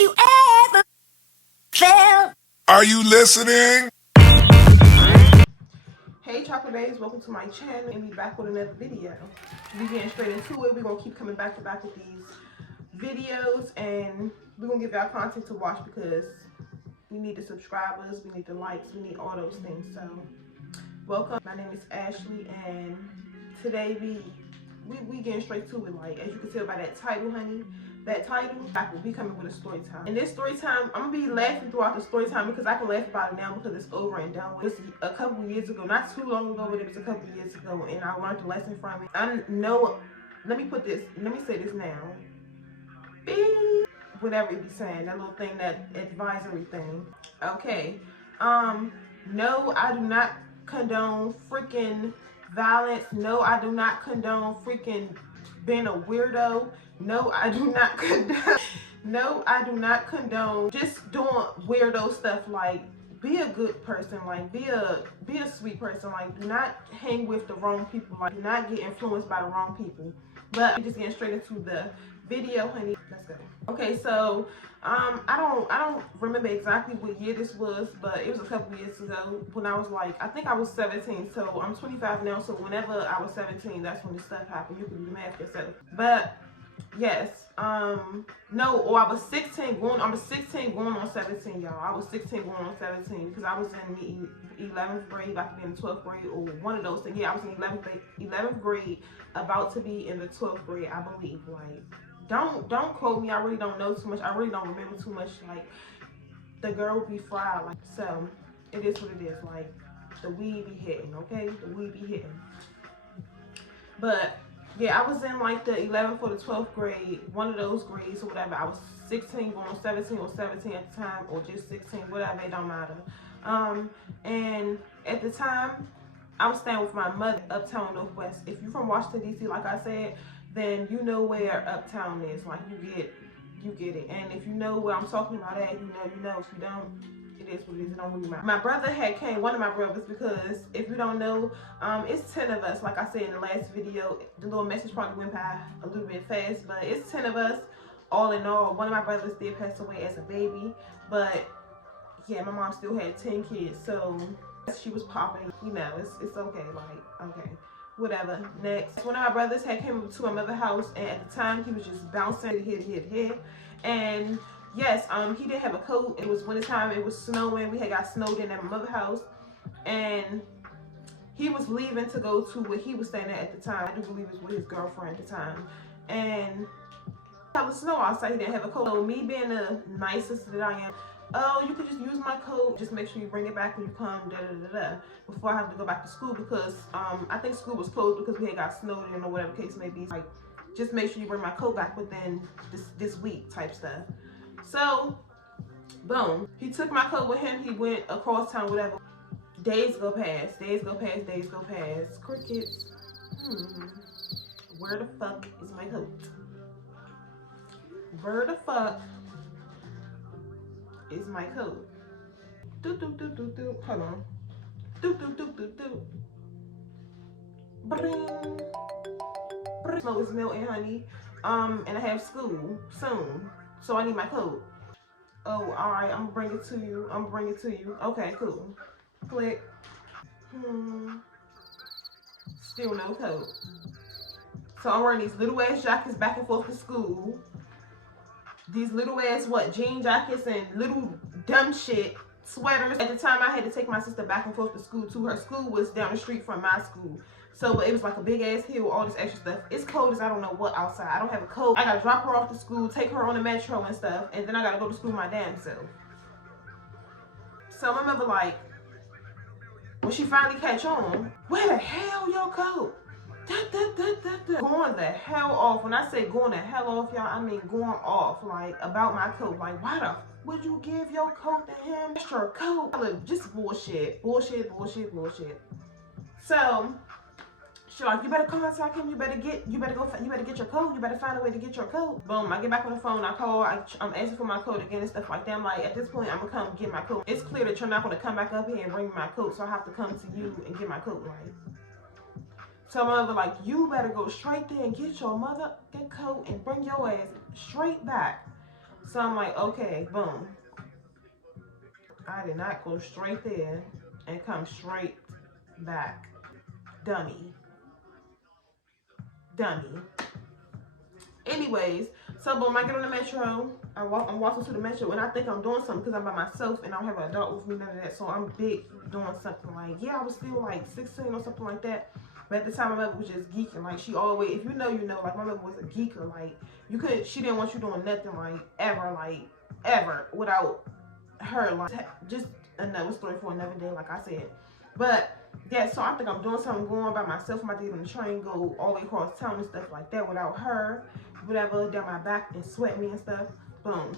you ever felt. Are you listening? Hey chocolate babes, welcome to my channel and we back with another video. We getting straight into it. We're gonna keep coming back to back with these videos and we're gonna give y'all content to watch because we need the subscribers, we need the likes, we need all those things. So welcome. My name is Ashley and today we getting straight to it. Like, as you can tell by that title, honey, that title, I will be coming with a story time. In this story time, I'm gonna be laughing throughout the story time because I can laugh about it now because it's over and done with. It was a couple years ago, not too long ago, but it was a couple years ago, and I learned a lesson from it. Let me say this now. Beep. Whatever it be saying, that little thing, that advisory thing. Okay. No, I do not condone freaking violence. No, I do not condone freaking being a weirdo. No, I do not condone. No, I do not condone just doing weirdo stuff. Like, be a good person. Like, be a sweet person. Like, do not hang with the wrong people. Like, do not get influenced by the wrong people. But I'm just getting straight into the video, honey. Let's go. Okay, so I don't remember exactly what year this was, but it was a couple years ago when I was like, I think I was 17. So I'm 25 now. So whenever I was 17, that's when this stuff happened. You can do the math yourself. But yes, no, or I was 16 going on 17, y'all. I was 16 going on 17 because I was in the 11th grade, about to be in the 12th grade, or one of those things. Yeah, I was in 11th grade, about to be in the 12th grade, I believe. Like, don't quote me. I really don't know too much. I really don't remember too much. Like, the girl be fried. Like, so it is what it is. Like, the weed be hitting, okay? The weed be hitting. But yeah, I was in like the 11th or the 12th grade, one of those grades or whatever. I was 16 going on 17 or 17 at the time, or just 16, whatever, it don't matter. And at the time, I was staying with my mother uptown Northwest. If you're from Washington, D.C., like I said, then you know where uptown is. Like, you get it. And if you know where I'm talking about at, you know. If you don't, it is what it is. It don't really matter. My brother came, one of my brothers, because if you don't know, it's 10 of us. Like I said in the last video, the little message probably went by a little bit fast, but it's 10 of us all in all. One of my brothers did pass away as a baby, but yeah, my mom still had 10 kids, so she was popping. You know, it's okay. Like, okay, whatever. Next, one of my brothers came to my mother's house, and at the time he was just bouncing hit, and yes, he didn't have a coat. It was wintertime. It was snowing. We had got snowed in at my mother's house, and he was leaving to go to where he was staying at the time. I do believe it was with his girlfriend at the time, and it was snow outside. He didn't have a coat. So me being the nicest that I am, oh, you could just use my coat. Just make sure you bring it back when you come, before I have to go back to school, because I think school was closed because we had got snowed in or whatever case may be. Like, just make sure you bring my coat back within this week type stuff. So, boom. He took my coat with him. He went across town, whatever. Days go past. Crickets. Where the fuck is my coat? Where the fuck is my coat? Hold on. Bring. Snow is melting, honey. And I have school soon, so I need my coat. Oh, all right. I'm gonna bring it to you. Okay, cool. Click. Still no coat. So I'm wearing these little ass jackets back and forth to school. These little ass jean jackets and little dumb shit sweaters. At the time, I had to take my sister back and forth to school too. Her school was down the street from my school. So it was like a big ass hill, all this extra stuff. It's cold as I don't know what outside. I don't have a coat. I gotta drop her off to school, take her on the metro and stuff, and then I gotta go to school my damn self. So my mother, like, when she finally catch on, where the hell your coat? Going the hell off. When I say going the hell off, y'all, I mean going off, like, about my coat. Like, why the would you give your coat to him? It's your coat. Just bullshit. So she's like, you better contact him. You better get your coat. You better find a way to get your coat. Boom. I get back on the phone. I call. I'm asking for my coat again and stuff like that. I'm like, at this point, I'm gonna come get my coat. It's clear that you're not gonna come back up here and bring me my coat, so I have to come to you and get my coat, right? So my mother like, you better go straight there and get your mother coat and bring your ass straight back. So I'm like, okay, boom. I did not go straight there and come straight back. Dummy. Anyways, so boom, I get on the metro. I'm walking to the metro, and I think I'm doing something because I'm by myself and I don't have an adult with me, none of that. So I'm big doing something like, yeah, I was still like 16 or something like that. But at the time, my mother was just geeking. Like, she always, if you know, you know. Like, my mother was a geeker. Like, you couldn't, she didn't want you doing nothing like ever without her. Like, just another story for another day, like I said. But yeah, so I think I'm doing something, going by myself. I'm about to get on the train, go all the way across town and stuff like that without her, whatever, down my back and sweat me and stuff. Boom.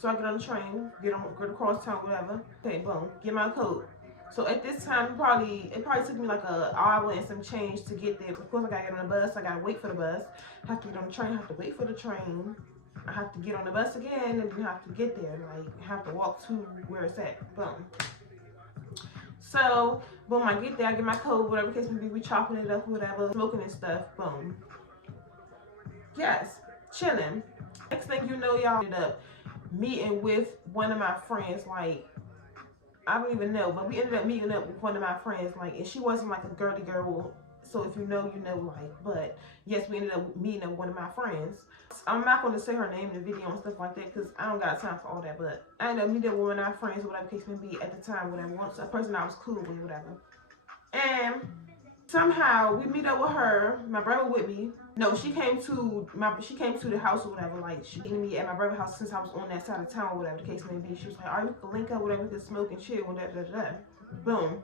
So I get on the train, get across town, whatever. Okay, boom, get my coat. So at this time, it probably took me like an hour and some change to get there. Of course, I gotta get on the bus. I gotta wait for the bus. I have to get on the train. I have to wait for the train. I have to get on the bus again, and then have to get there. Like, I have to walk to where it's at. Boom. So, boom, I get there, I get my coat, whatever case may be, we chopping it up, whatever, smoking and stuff, boom. Yes, chilling. Next thing you know, y'all ended up meeting with one of my friends, like, I don't even know, but we ended up meeting up with one of my friends, like, and she wasn't like a girly girl, so if you know, you know, like, but yes, we ended up meeting up with one of my friends. I'm not going to say her name in the video and stuff like that because I don't got time for all that, but I ended up meeting up with one of my friends, whatever case may be, at the time, whatever, once a person I was cool with, whatever. And somehow we meet up with her, my brother with me. No, she came to the house or whatever, like she met me at my brother's house since I was on that side of town or whatever the case may be. She was like, alright, we can link up, whatever, we can smoke and chill, whatever, boom.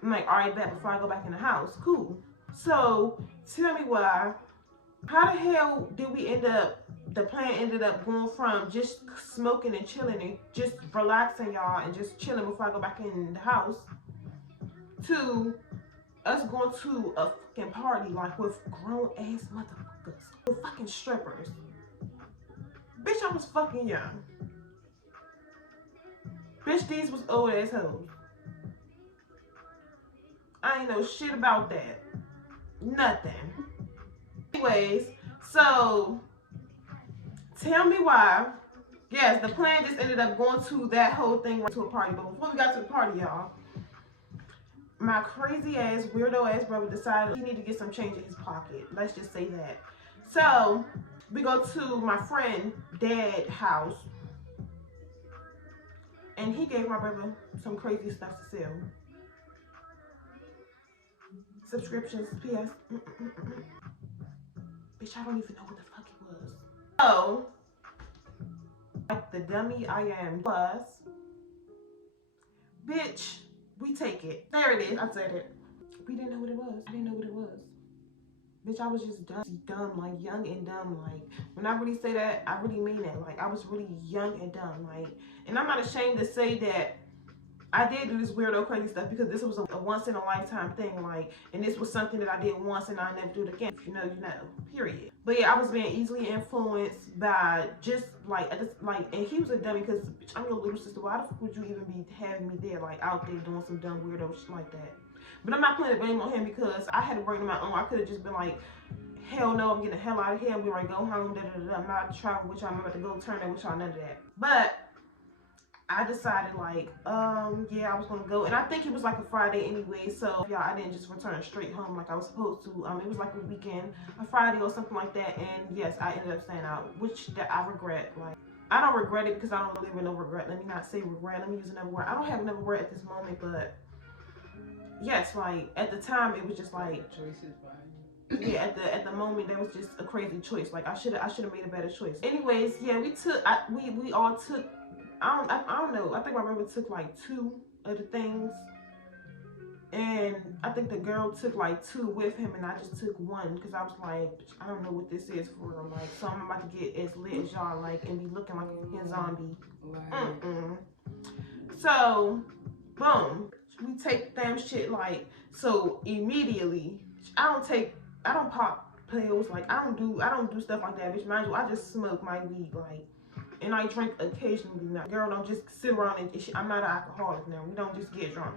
I'm like, alright, bet, before I go back in the house, cool. So tell me why, how the hell did we end up, the plan ended up going from just smoking and chilling and just relaxing, y'all, and just chilling before I go back in the house, to us going to a fucking party, like, with grown ass motherfuckers, with fucking strippers. Bitch, I was fucking young. Bitch, these was old ass hoes. I ain't know shit about that. Nothing. Anyways, so tell me why. Yes, the plan just ended up going to that whole thing, to a party. But before we got to the party, y'all, my crazy ass, weirdo ass brother decided he needed to get some change in his pocket. Let's just say that. So we go to my friend dad's house, and he gave my brother some crazy stuff to sell. Subscriptions, PS. Bitch, I don't even know what the fuck it was. So, like the dummy I am, plus, bitch, we take it. There it is. I said it. We didn't know what it was. I didn't know what it was. Bitch, I was just dumb, like young and dumb. Like, when I really say that, I really mean it. Like, I was really young and dumb. Like, and I'm not ashamed to say that I did do this weirdo crazy stuff because this was a once in a lifetime thing. Like, and this was something that I did once and I never do it again. If you know, you know. Period. But yeah, I was being easily influenced by just like, and he was a dummy because I'm your little sister. Why the fuck would you even be having me there, like, out there doing some dumb weirdo shit like that? But I'm not putting the blame on him because I had to bring my own. I could have just been like, hell no, I'm getting the hell out of here. I'm going to go home. I'm not traveling with y'all. I'm about to go turn it with y'all. None of that. But I decided, like, yeah, I was going to go. And I think it was like a Friday anyway. So, yeah, I didn't just return straight home like I was supposed to. It was like a weekend, a Friday or something like that. And, yes, I ended up staying out, which that I regret. Like, I don't regret it because I don't live with no regret. Let me not say regret. Let me use another word. I don't have another word at this moment, but yes, like, at the time, it was just like, yeah, at the moment, that was just a crazy choice. Like, I should have made a better choice. Anyways, yeah, we all took, I don't know, I think my brother took like 2 of the things, and I think the girl took like 2 with him, and I just took 1 because I was like, I don't know what this is for. Like, so I'm about to get as lit as y'all, like, and be looking like a fucking zombie. So, boom, we take damn shit, like, so immediately, I don't pop pills, like, I don't do stuff like that, bitch. Mind you, I just smoke my weed, like, and I drink occasionally. Now, girl, don't just sit around and I'm not an alcoholic now. We don't just get drunk.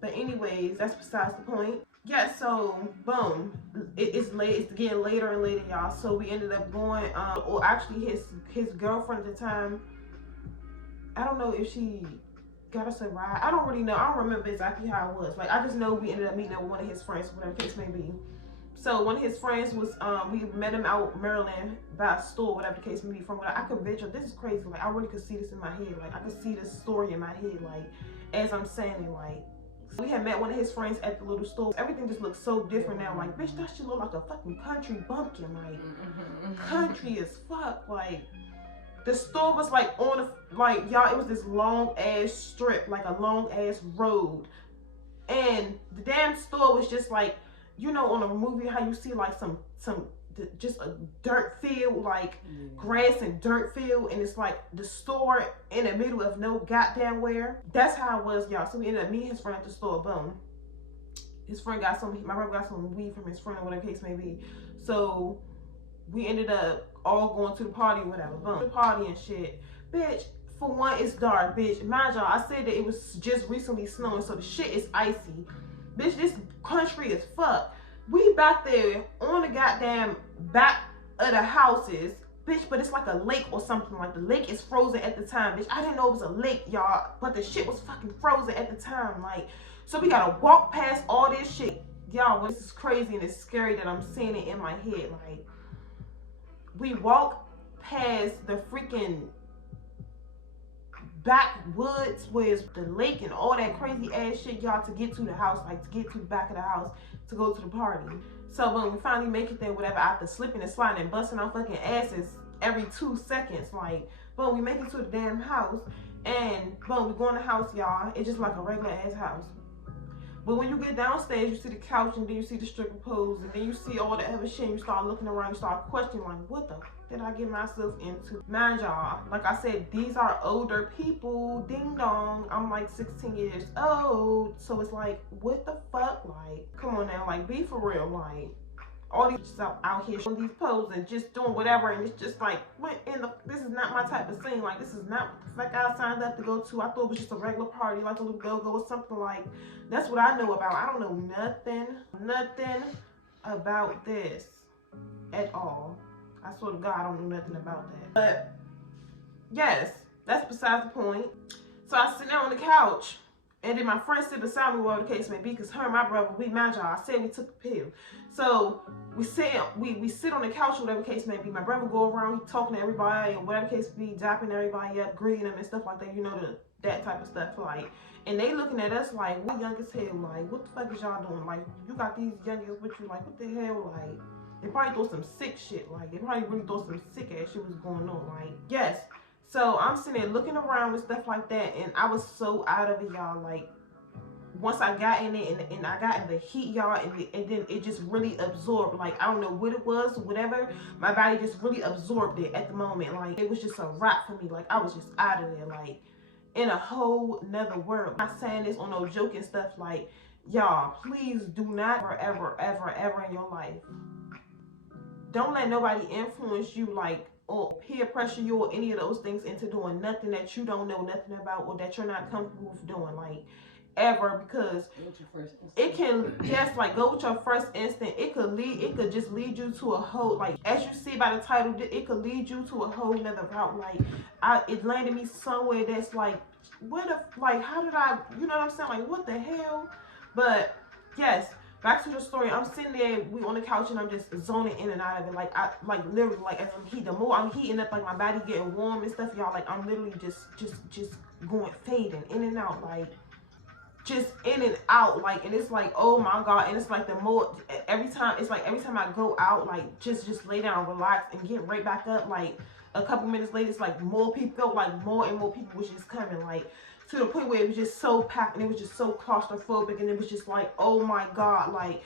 But anyways, that's besides the point. Yeah, so boom, it's late. It's getting later and later, y'all. So we ended up going. Or actually, his girlfriend at the time. I don't know if she got us a ride. I don't really know. I don't remember exactly how it was. Like I just know we ended up meeting up with one of his friends, whatever the case may be. So one of his friends was we met him out Maryland by a store, whatever the case may be. From what I could visual, this is crazy. Like I really could see this in my head. Like I could see this story in my head. Like as I'm saying it, like we had met one of his friends at the little store. Everything just looks so different now. Like bitch, that shit look like a fucking country bumpkin. Like country as fuck. Like the store was like on a, like y'all, it was this long ass strip, like a long ass road, and the damn store was just like, you know, on a movie how you see like some just a dirt field, like grass and dirt field, and it's like the store in the middle of no goddamn where. That's how it was, y'all. So we ended up meeting his friend at the store. Boom. His friend got some. My brother got some weed from his friend, whatever the case may be. So we ended up all going to the party, whatever. Boom. The party and shit, bitch. For one, it's dark, bitch. Mind y'all, I said that it was just recently snowing, so the shit is icy. Bitch, this country is fuck. We back there on the goddamn back of the houses, bitch, but it's like a lake or something. Like the lake is frozen at the time, bitch. I didn't know it was a lake, y'all, but the shit was fucking frozen at the time. Like, so we gotta walk past all this shit. Y'all, this is crazy and it's scary that I'm seeing it in my head. Like, we walk past the freaking backwoods where it's the lake and all that crazy ass shit, y'all, to get to the house, like to get to the back of the house to go to the party. So when we finally make it there, whatever, after slipping and sliding and busting our fucking asses every 2 seconds, like, boom, we make it to the damn house, and boom, we go in the house, y'all. It's just like a regular ass house. But when you get downstairs, you see the couch, and then you see the stripper pose, and then you see all the other shit, and you start looking around, you start questioning, like, what the did I get myself into? Mind y'all, like I said, these are older people, ding dong. I'm like 16 years old, so it's like, what the fuck? Like, come on now, like, be for real, like, all these out here showing these poses and just doing whatever, and it's just like, what in the, this is not my type of scene. Like, this is not what the fuck I signed up to go to. I thought it was just a regular party, like a little go-go or something. Like, that's what I know about. I don't know nothing about this at all. I swear to God, I don't know nothing about that. But yes, that's besides the point. So I sit down on the couch, and then my friend sit beside me, whatever the case may be, because her and my brother, we mad y'all. I said we took the pill. So we sit on the couch, whatever the case may be. My brother go around, he talking to everybody, and whatever the case may be, dapping everybody up, greeting them and stuff like that. You know, that type of stuff. Like, and they looking at us like, we young as hell. Like, what the fuck is y'all doing? Like, you got these youngins with you. Like, what the hell? Like, they probably thought some sick shit. Like, they probably really thought some sick ass shit was going on. Like, yes. So I'm sitting there looking around and stuff like that, and I was so out of it, y'all. Like, once I got in it and I got in the heat, y'all, and then it just really absorbed. Like, I don't know what it was, whatever. My body just really absorbed it at the moment. Like, it was just a wrap for me. Like, I was just out of there, like, in a whole nother world. I'm not saying this on no joking stuff. Like, y'all, please do not ever in your life, don't let nobody influence you, like, or peer pressure you or any of those things into doing nothing that you don't know nothing about or that you're not comfortable with doing, like, ever, because it can just, like, go with your first instinct. It could just lead you to a whole, like, as you see by the title, it could lead you to a whole nother route. Like, it landed me somewhere that's like, what if, like, how did I, you know what I'm saying, like, what the hell? But yes, back to the story. I'm sitting there, we on the couch, and I'm just zoning in and out of it. Like, I, like, literally, like, as I'm heating, the more I'm heating up, like, my body getting warm and stuff, y'all. Like, I'm literally just going, fading in and out, like, just in and out, like, and it's like, oh my God. And it's like, the more, every time, it's like, every time I go out, like, just lay down, relax, and get right back up, like, a couple minutes later, it's like more people, felt like more and more people was just coming, like, to the point where it was just so packed, and it was just so claustrophobic, and it was just like, oh my God, like,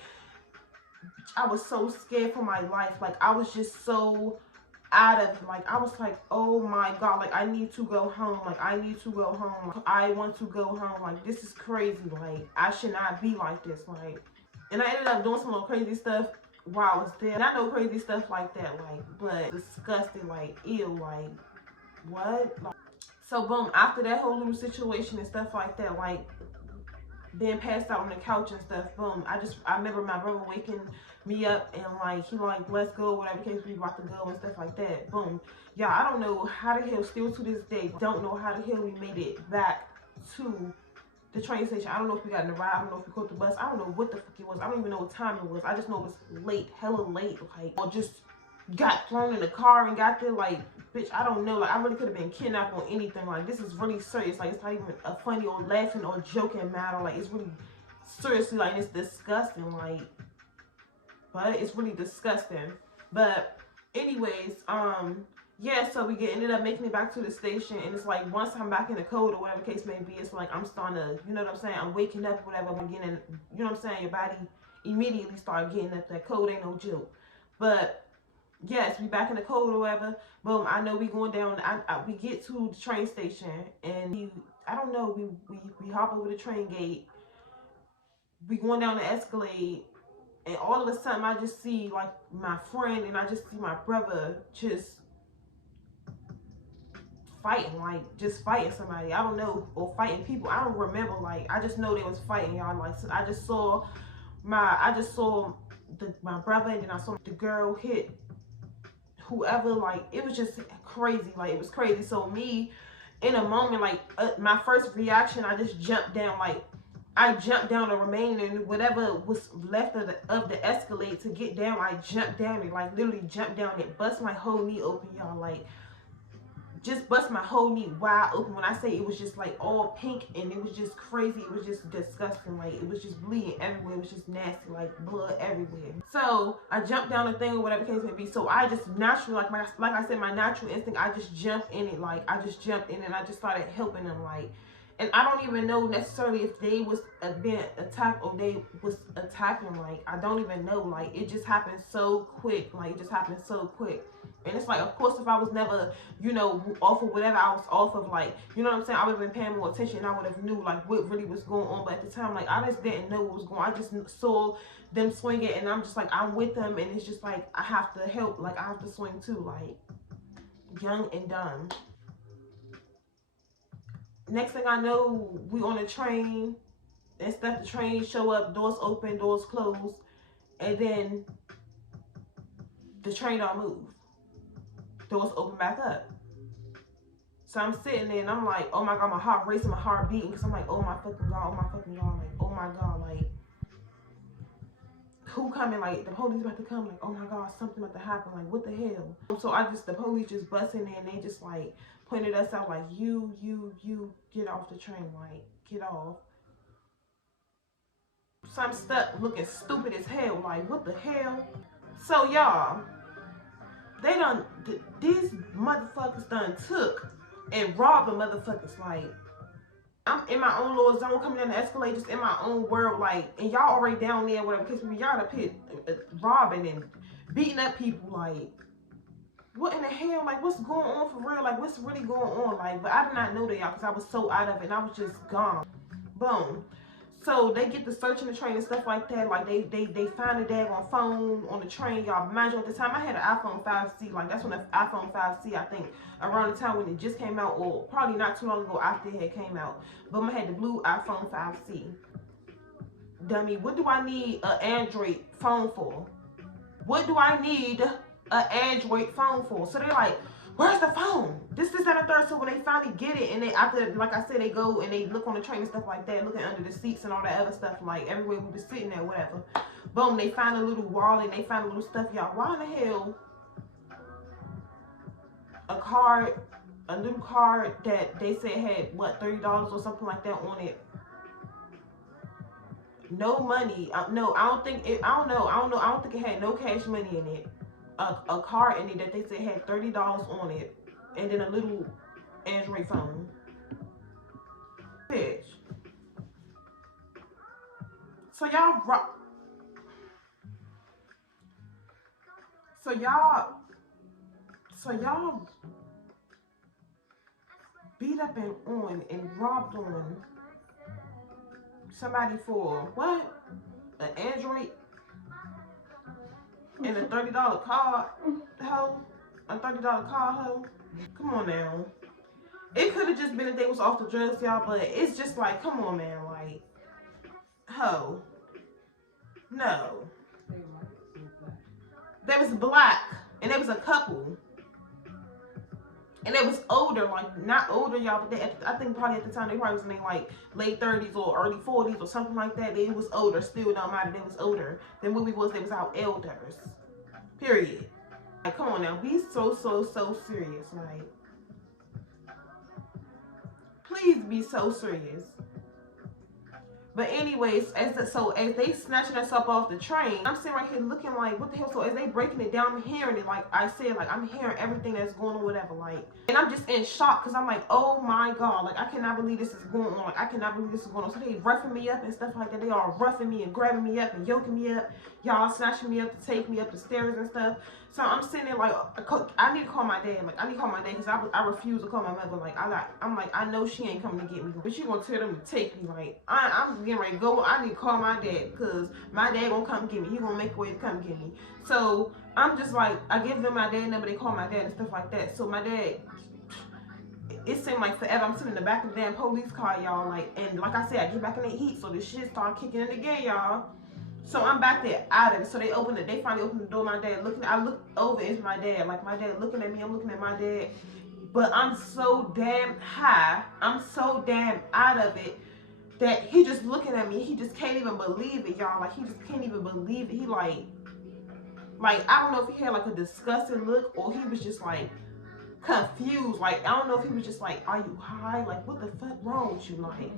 I was so scared for my life. Like, I was just so out of, like, I was like, oh my God, like, I need to go home. Like, I need to go home. I want to go home. Like, this is crazy. Like, I should not be like this. Like, and I ended up doing some little crazy stuff while I was there. Not no crazy stuff like that, like, but disgusting, like, ew, like, what? Like, so boom, after that whole little situation and stuff like that, like, being passed out on the couch and stuff. Boom. I remember my brother waking me up and like he like, let's go, whatever case we about to go and stuff like that. Boom. Y'all, I don't know how the hell, still to this day, don't know how the hell we made it back to the train station. I don't know if we got in the ride. I don't know if we caught the bus. I don't know what the fuck it was. I don't even know what time it was. I just know it was late, hella late, like, or just got thrown in the car and got there. Like, bitch, I don't know. Like, I really could have been kidnapped or anything. Like, this is really serious. Like, it's not even a funny or laughing or joking matter. Like, it's really seriously, like, it's disgusting. Like, but it's really disgusting. But anyways, yeah, so we ended up making it back to the station, and it's like once I'm back in the code or whatever case may be, it's like I'm starting to, you know what I'm saying, I'm waking up or whatever, I'm getting, you know what I'm saying, your body immediately start getting up. That code ain't no joke. But yes, we back in the code or whatever. Boom, I know we going down, we get to the train station, and I don't know, we hop over the train gate, we going down the Escalade, and all of a sudden I just see like my friend and I just see my brother just fighting, like just fighting somebody. I don't know, or fighting people. I don't remember. Like, I just know they was fighting, y'all. Like, so I just saw my brother, and then I saw the girl hit whoever. Like, it was just crazy. Like, it was crazy. So me, in a moment, like my first reaction, I just jumped down. Like, I jumped down the remaining whatever was left of the Escalade to get down. I jumped down it, like literally jumped down it, bust my whole knee open, y'all. Like, just bust my whole knee wide open. When I say it was just like all pink and it was just crazy, it was just disgusting. Like, it was just bleeding everywhere. It was just nasty, like blood everywhere. So I jumped down the thing or whatever case may be. So I just naturally, like I said, my natural instinct, I just jumped in it. Like, I just jumped in it and I just started helping them. Like, and I don't even know necessarily if they was being attacked or they was attacking. Like, I don't even know. Like, it just happened so quick. Like, it just happened so quick. And it's like, of course, if I was never, you know, off of whatever I was off of, like, you know what I'm saying, I would have been paying more attention and I would have knew, like, what really was going on. But at the time, like, I just didn't know what was going on. I just saw them swinging and I'm just like, I'm with them. And it's just like, I have to help. Like, I have to swing too. Like, young and dumb. Next thing I know, we on a train and stuff. The train show up, doors open, doors close, and then the train don't move. Doors open back up. So I'm sitting there and I'm like, oh my God, my heart racing, my heart beating, because I'm like, oh my fucking God, oh my fucking God, like, oh my God, like, who coming? Like, the police about to come, like, oh my God, something about to happen, like, what the hell? So the police just busting in and they just like pointed us out, like, you get off the train, like, get off. So I'm stuck looking stupid as hell, like, what the hell? So y'all, these motherfuckers done took and robbed the motherfuckers. Like, I'm in my own little zone, coming down the escalator, just in my own world, like, and y'all already down there, whatever, because y'all up here robbing and beating up people, like, what in the hell, like, what's going on for real, like, what's really going on, like, but I did not know that, y'all, because I was so out of it, and I was just gone. Boom. So they get to searching the train and stuff like that. Like, they find a daggone phone on the train, y'all. Mind you, at the time I had an iPhone 5C. Like, that's when the iPhone 5C, I think, around the time when it just came out, or probably not too long ago after it had came out. But I had the blue iPhone 5C. Dummy, what do I need an Android phone for? What do I need an Android phone for? So they're like, where's the phone? This, and the third. So when they finally get it, and they, after, like I said, they go and they look on the train and stuff like that, looking under the seats and all that other stuff, like everywhere we was sitting there, whatever. Boom, they find a little wallet, they find a little stuff, y'all. Why in the hell a little card that they said had, what, $30 or something like that on it? No money. No, I don't think it, I don't know. I don't think it had no cash money in it. A card in it that they said had $30 on it, and then a little Android phone. Bitch. So y'all beat up and robbed on somebody for what? An Android and a $30 card, hoe? A $30 card, hoe? Come on now. It could have just been that they was off the drugs, y'all, but it's just like, come on, man, like, hoe. No. They was black, and there was a couple. And they was older, like not older, y'all, but I think probably at the time they probably was in their like late 30s or early 40s or something like that. They was older, still don't matter. They was older than what we was. They was our elders. Period. Like, come on now, be so serious. Like, please be so serious. But anyways, as they snatching us up off the train, I'm sitting right here looking like, what the hell? So as they breaking it down, I'm hearing it. Like I said, like I'm hearing everything that's going on, whatever. Like, and I'm just in shock because I'm like, oh my God, like I cannot believe this is going on. Like I cannot believe this is going on. So they roughing me up and stuff like that. They all roughing me and grabbing me up and yoking me up. Y'all snatching me up to take me up the stairs and stuff. So I'm sitting there like, I need to call my dad. Like I need to call my dad because I refuse to call my mother. Like I'm like, I know she ain't coming to get me, but she gonna tell them to take me. Like I'm getting ready to go. I need to call my dad because my dad gonna come get me. He gonna make a way to come get me. So I'm just like, I give them my dad number. They call my dad and stuff like that. So my dad, it seemed like forever. I'm sitting in the back of the damn police car, y'all. Like, and like I said, I get back in the heat, so the shit start kicking in again, y'all. So I'm back there out of it. So they finally opened the door. My dad looking. I look over. It's my dad. Like my dad looking at me. I'm looking at my dad. But I'm so damn high. I'm so damn out of it that he just looking at me. He just can't even believe it, y'all. Like he just can't even believe it. He like I don't know if he had like a disgusted look or he was just like confused. Like I don't know if he was just like, are you high? Like what the fuck wrong with you? Like.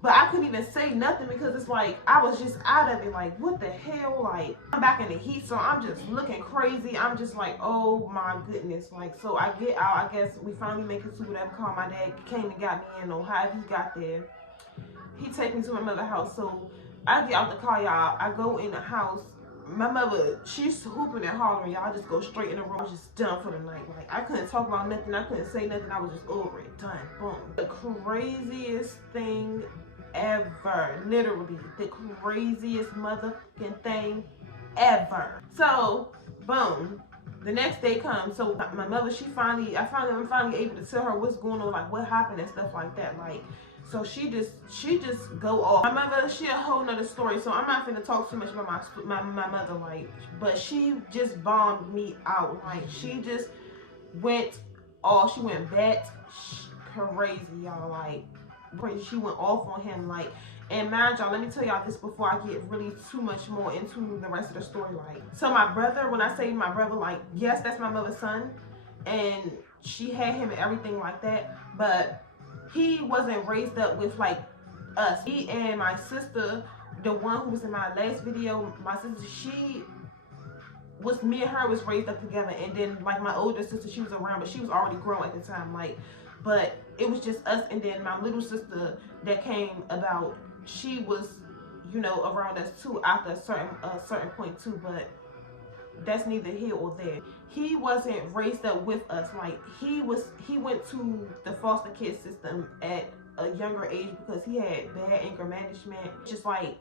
But I couldn't even say nothing because it's like, I was just out of it. Like, what the hell? Like, I'm back in the heat, so I'm just looking crazy. I'm just like, oh my goodness. Like, so I get out. I guess we finally make it to whatever car my dad came and got me in or however he got there. He take me to my mother's house. So I get out the car, y'all. I go in the house. My mother, she's hooping and hollering, y'all. I just go straight in the room. I was just done for the night. Like, I couldn't talk about nothing. I couldn't say nothing. I was just over it. Done. Boom. The craziest thing ever. Literally. The craziest motherfucking thing ever. So, boom. The next day comes. So, my mother, I'm finally able to tell her what's going on, like, what happened and stuff like that. Like, so she just go off. My mother, she a whole nother story. So I'm not finna talk too much about my mother, like, but she just bombed me out. Like she just went off. She went bat crazy, y'all. Like crazy. She went off on him. Like, and mind y'all, let me tell y'all this before I get really too much more into the rest of the story. Like, so my brother, when I say my brother, like, yes, that's my mother's son, and she had him and everything like that, but he wasn't raised up with like us. Me and my sister, the one who was in my last video, my sister, me and her was raised up together, and then like my older sister, she was around, but she was already grown at the time. Like, but it was just us, and then my little sister that came about, she was, you know, around us too after a certain point too, but that's neither here or there. He wasn't raised up with us. Like he went to the foster kid system at a younger age because he had bad anger management. Just like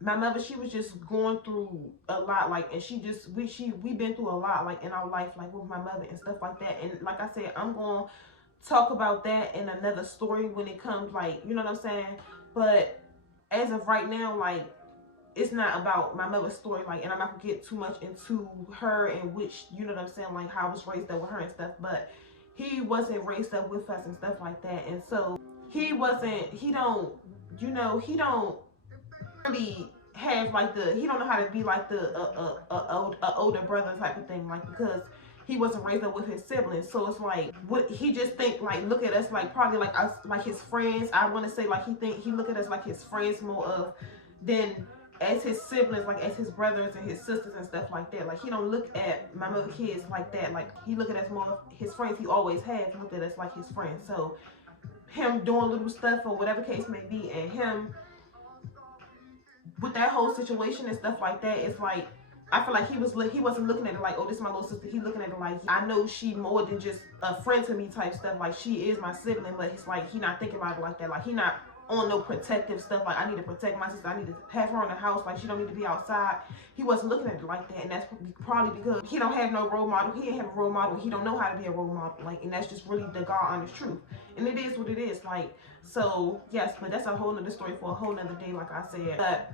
my mother, she was just going through a lot, like, and we been through a lot, like, in our life, like with my mother and stuff like that. And like I said, I'm gonna talk about that in another story when it comes, like, you know what I'm saying? But as of right now, like, it's not about my mother's story, like, and I'm not gonna get too much into her and which, you know what I'm saying, like how I was raised up with her and stuff, but he wasn't raised up with us and stuff like that. And so he don't really have like he don't know how to be like the older brother type of thing, like, because he wasn't raised up with his siblings. So it's like, what he just think, like, look at us like probably like us, like his friends. I want to say like he look at us like his friends more of than as his siblings, like as his brothers and his sisters and stuff like that. Like he don't look at my mother kids like that. Like he look at us more of his friends. He always has looked at us like his friends. So him doing little stuff or whatever case may be, and him with that whole situation and stuff like that, it's like, I feel like he wasn't looking at it like, oh, this is my little sister. He looking at it like, I know she more than just a friend to me type stuff. Like, she is my sibling, but it's like he not thinking about it like that. Like, he not on no protective stuff. Like, I need to protect my sister. I need to have her in the house. Like, she don't need to be outside. He wasn't looking at it like that. And that's probably because he don't have no role model. He didn't have a role model. He don't know how to be a role model. Like, and that's just really the God honest truth. And it is what it is. Like, so, yes. But that's a whole nother story for a whole nother day, like I said. But,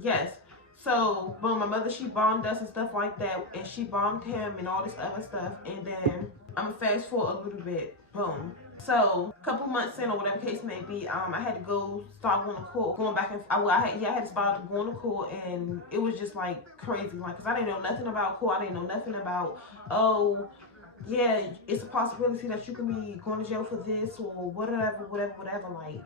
yes. So, boom, my mother, she bombed us and stuff like that. And she bombed him and all this other stuff. And then, I'm going to fast forward a little bit. Boom. So, a couple months in, or whatever case may be, I had to start going to court, going back and I had to start going to court, and it was just like crazy, like, cause I didn't know nothing about court. I didn't know nothing about, oh, yeah, it's a possibility that you can be going to jail for this or whatever. Like,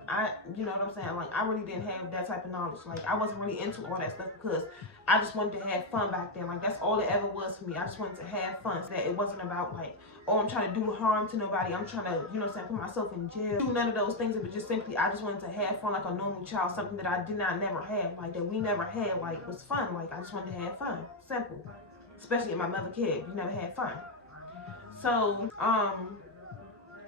you know what I'm saying? Like, I really didn't have that type of knowledge. Like, I wasn't really into all that stuff because I just wanted to have fun back then. Like, that's all it ever was for me. I just wanted to have fun. So that it wasn't about like, oh, I'm trying to do harm to nobody. I'm trying to, you know what I'm saying, put myself in jail. Do none of those things. It was just simply, I just wanted to have fun like a normal child. Something that I did not never have. Like, that we never had. Like, was fun. Like, I just wanted to have fun. Simple. Especially in my mother kid. We never had fun. So,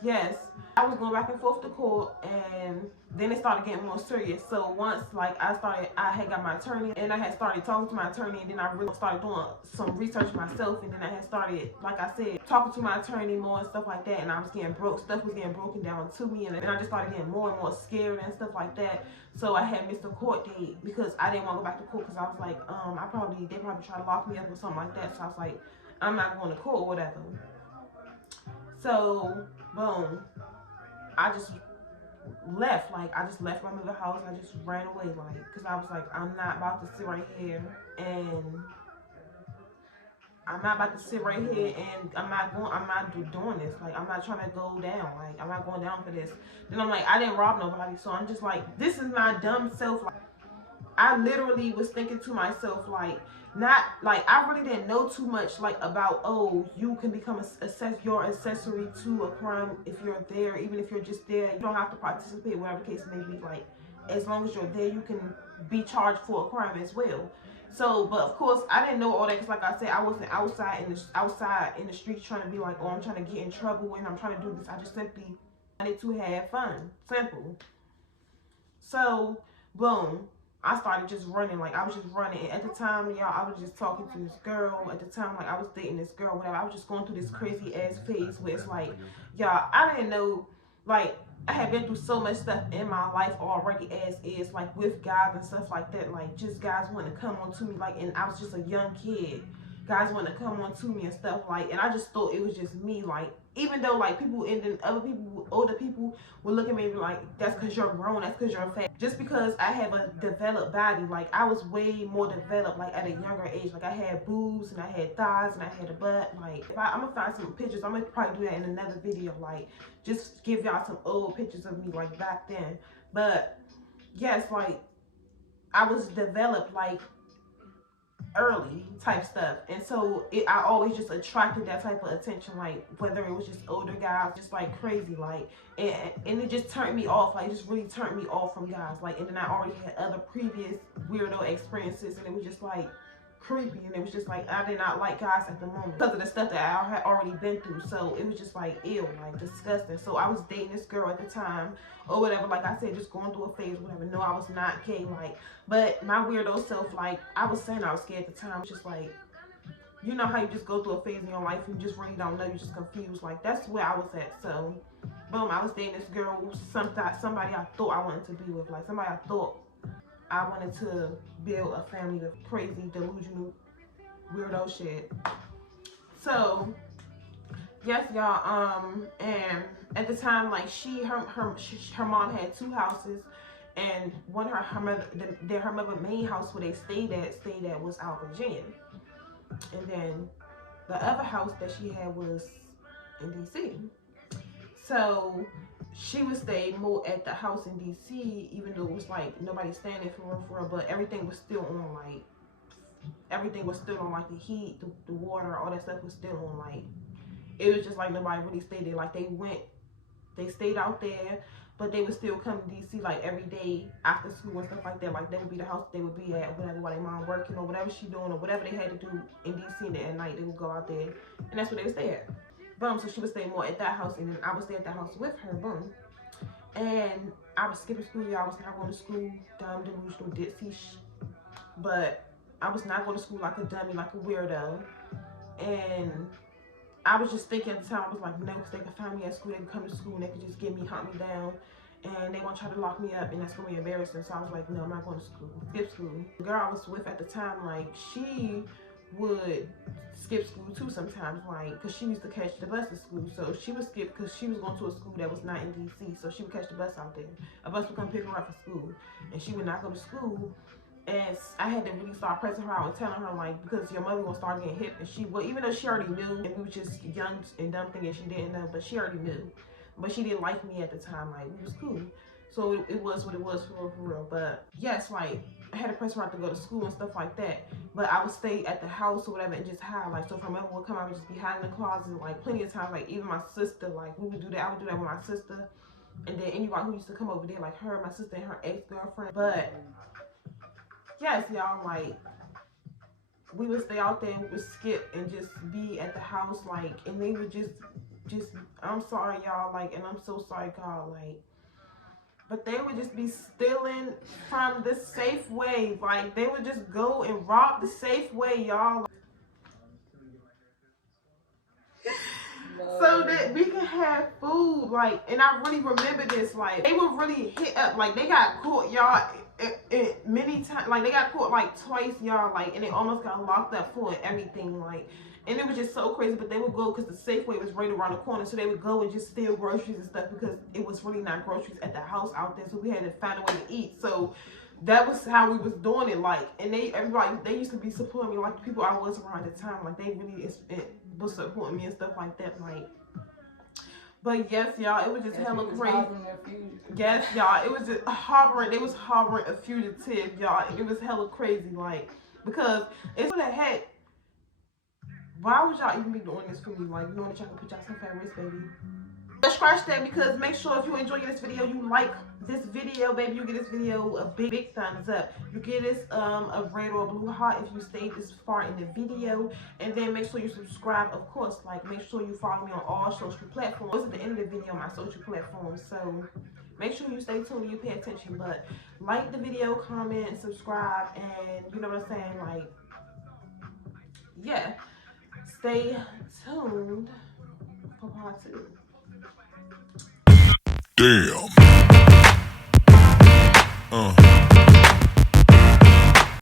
yes, I was going back and forth to court, and then it started getting more serious. So once, like, I had got my attorney, and I had started talking to my attorney, and then I really started doing some research myself, and then I had started, like I said, talking to my attorney more and stuff like that, and I was getting stuff was getting broken down to me, and I just started getting more and more scared and stuff like that. So I had missed a court date because I didn't want to go back to court because I was like, they probably try to lock me up or something like that. So I was like, I'm not going to court or whatever. So, boom, I just left. Like, I just left my mother's house. I just ran away, like, because I was like, I'm not about to sit right here and I'm not doing this. Like, I'm not trying to go down. Like, I'm not going down for this. Then I'm like, I didn't rob nobody. So I'm just like, this is my dumb self. Like, I literally was thinking to myself, like, not like I really didn't know too much like about, oh, you can become your accessory to a crime if you're there. Even if you're just there, you don't have to participate, whatever the case may be. Like, as long as you're there, you can be charged for a crime as well. So, but of course, I didn't know all that because, like I said, I wasn't outside in the streets trying to be like, oh, I'm trying to get in trouble and I'm trying to do this. I just simply wanted to have fun. Simple. So, boom, I started just running. Like, I was just running. And at the time, y'all, I was just talking to this girl. At the time, like, I was dating this girl, whatever. I was just going through this crazy ass phase where it's like, y'all, I didn't know, like, I had been through so much stuff in my life already as is, like, with guys and stuff like that. Like, just guys wanting to come on to me, like, and I was just a young kid. Guys wanting to come on to me and stuff, like, and I just thought it was just me, like, even though, like, people and then other people, older people would look at me and be like, that's because you're grown, that's because you're fat. Just because I have a developed body, like, I was way more developed, like, at a younger age. Like, I had boobs, and I had thighs, and I had a butt. Like, I'm going to find some pictures. I'm going to probably do that in another video, like, just give y'all some old pictures of me, like, back then. But, yes, like, I was developed, like, early type stuff, and so I always just attracted that type of attention, like whether it was just older guys, just like crazy, like, and it just turned me off. Like, it just really turned me off from guys. Like, and then I already had other previous weirdo experiences, and it was just like creepy, and it was just like I did not like guys at the moment because of the stuff that I had already been through. So it was just like ew, like disgusting. So I was dating this girl at the time or whatever, like I said, just going through a phase, whatever. No, I was not gay, like, but my weirdo self, like, I was saying I was scared at the time. Just like, you know how you just go through a phase in your life and you just really don't know, you're just confused. Like, that's where I was at. So boom, I was dating this girl, somebody I thought I wanted to be with, like somebody I thought I wanted to build a family of crazy, delusional, weirdo shit. So, yes, y'all, and at the time, like, her mom had 2 houses, and one her mother main house where they stayed at was out in Virginia, and then the other house that she had was in DC. So she would stay more at the house in DC, even though it was like nobody standing for her, but everything was still on, like, the heat, the water, all that stuff was still on. Like, it was just like nobody really stayed there. Like, they stayed out there, but they would still come to DC like every day after school and stuff like that. Like, that would be the house they would be at, whatever, while their mom working or whatever she doing or whatever they had to do in DC, and at night they would go out there, and that's where they would stay at. Boom, so she would stay more at that house, and then I would stay at that house with her. Boom. And I was skipping school, y'all. I was not going to school, dumb, delusional, ditzy, but I was not going to school like a dummy, like a weirdo. And I was just thinking at the time, I was like, no, because they could find me at school, they could come to school and they could just get me, hunt me down, and they won't try to lock me up, and that's going to be embarrassing. So I was like, no, I'm not going to school, skip school. The girl I was with at the time, like, she would skip school too sometimes, like, because she used to catch the bus to school. So she would skip because she was going to a school that was not in DC, so she would catch the bus out there. A bus would come pick her up for school, and she would not go to school. And I had to really start pressing her out and telling her, like, because your mother gonna start getting hip. And she, well, even though she already knew, and we was just young and dumb thinking she didn't know, but she already knew. But she didn't like me at the time, like, we was cool. So it was what it was, for real. But yes, like, I had to press her out to go to school and stuff like that. But I would stay at the house or whatever and just hide. Like, so if her mother would come, I would just be hiding in the closet. Like, plenty of times, like, even my sister, like, we would do that. I would do that with my sister. And then anybody who used to come over there, like her, my sister, and her ex-girlfriend. But yes, y'all, like, we would stay out there and we would skip and just be at the house, like, and they would just, I'm sorry, y'all, like, and I'm so sorry, God, like, but they would just be stealing from the Safeway, like, they would just go and rob the Safeway, y'all, so that we can have food, like, and I really remember this, like, they would really hit up, like, they got caught, y'all, many times, like, they got caught, like, twice, y'all, like, and they almost got locked up for everything, like, and it was just so crazy. But they would go, because the Safeway was right around the corner, so they would go and just steal groceries and stuff, because it was really not groceries at the house out there, so we had to find a way to eat. So that was how we was doing it, like, and everybody, they used to be supporting me, like, the people I was around at the time, like, they really was supporting me and stuff like that, like. But yes, y'all, it was just hella crazy. Yes, y'all, it was just harboring. They was harboring a fugitive, y'all. It was hella crazy, like, because it's what the heck. Why would y'all even be doing this for me? Like, knowing that y'all can put yourself at risk, baby. But scratch that, because make sure if you enjoying this video, you like this video, baby. You get this video a big thumbs up. You get this a red or blue heart if you stayed this far in the video, and then make sure you subscribe. Of course, like, make sure you follow me on all social platforms. At the end of the video, my social platforms. So make sure you stay tuned and you pay attention. But like the video, comment, subscribe, and you know what I'm saying. Like, yeah, stay tuned for part 2. Damn.